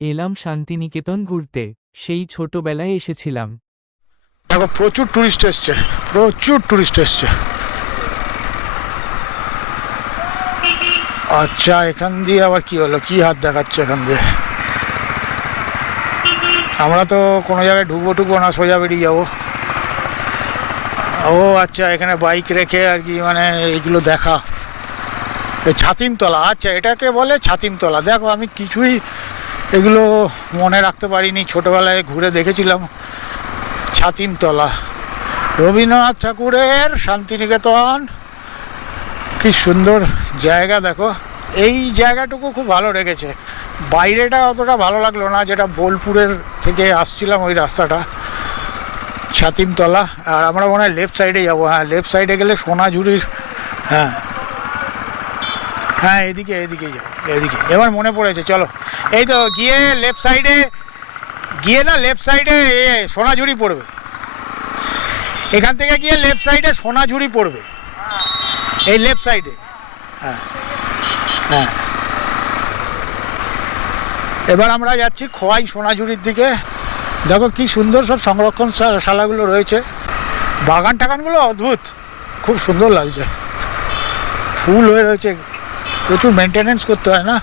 এলাম শান্তিনিকেতন ঘুরতে, সেই ছোটবেলায় এসেছিলাম। দেখো প্রচুর টুরিস্ট এসছে, প্রচুর টুরিস্ট এসছে। আচ্ছা এখান দিয়ে আবার কি হলো, কি হাত দেখাচ্ছে এখান দিয়ে? আমরা তো কোনো জায়গায় ঢুকবো না, সোজা বেরিয়ে যাবো। ও আচ্ছা, এখানে বাইক রেখে আর কি মানে এইগুলো দেখা। ছাতিমতলা, আচ্ছা এটাকে বলে ছাতিমতলা। দেখো আমি কিছুই এগুলো মনে রাখতে পারিনি, ছোটোবেলায় ঘুরে দেখেছিলাম। ছাতিমতলা, রবীন্দ্রনাথ ঠাকুরের শান্তিনিকেতন। কি সুন্দর জায়গা দেখো। এই জায়গাটুকু খুব ভালো রেখেছে, বাইরেটা অতটা ভালো লাগলো না, যেটা বোলপুরের থেকে আসছিলাম ওই রাস্তাটা। ছাতিমতলা, আর আমরা মনে হয় লেফট সাইডে যাবো। হ্যাঁ, লেফট সাইডে গেলে সোনাঝুরির। হ্যাঁ হ্যাঁ, এদিকে এদিকেই যাবো, এদিকে। এবার মনে পড়েছে, চলো। এই তো গিয়ে লেফট সাইডে গিয়ে না, লেফট সাইডে সোনাঝুরি পড়বে। এখান থেকে গিয়ে লেফট সাইডে সোনাঝুরি পড়বে, এই লেফট সাইডে। হ্যাঁ হ্যাঁ, এবার আমরা যাচ্ছি খোয়াই সোনাঝুরির দিকে। দেখো কি সুন্দর সব সংরক্ষণশালাগুলো রয়েছে, বাগান টাগানগুলো অদ্ভুত, খুব সুন্দর লাগছে। ফুল হয়ে রয়েছে, প্রচুর মেনটেনেন্স করতে হয় না।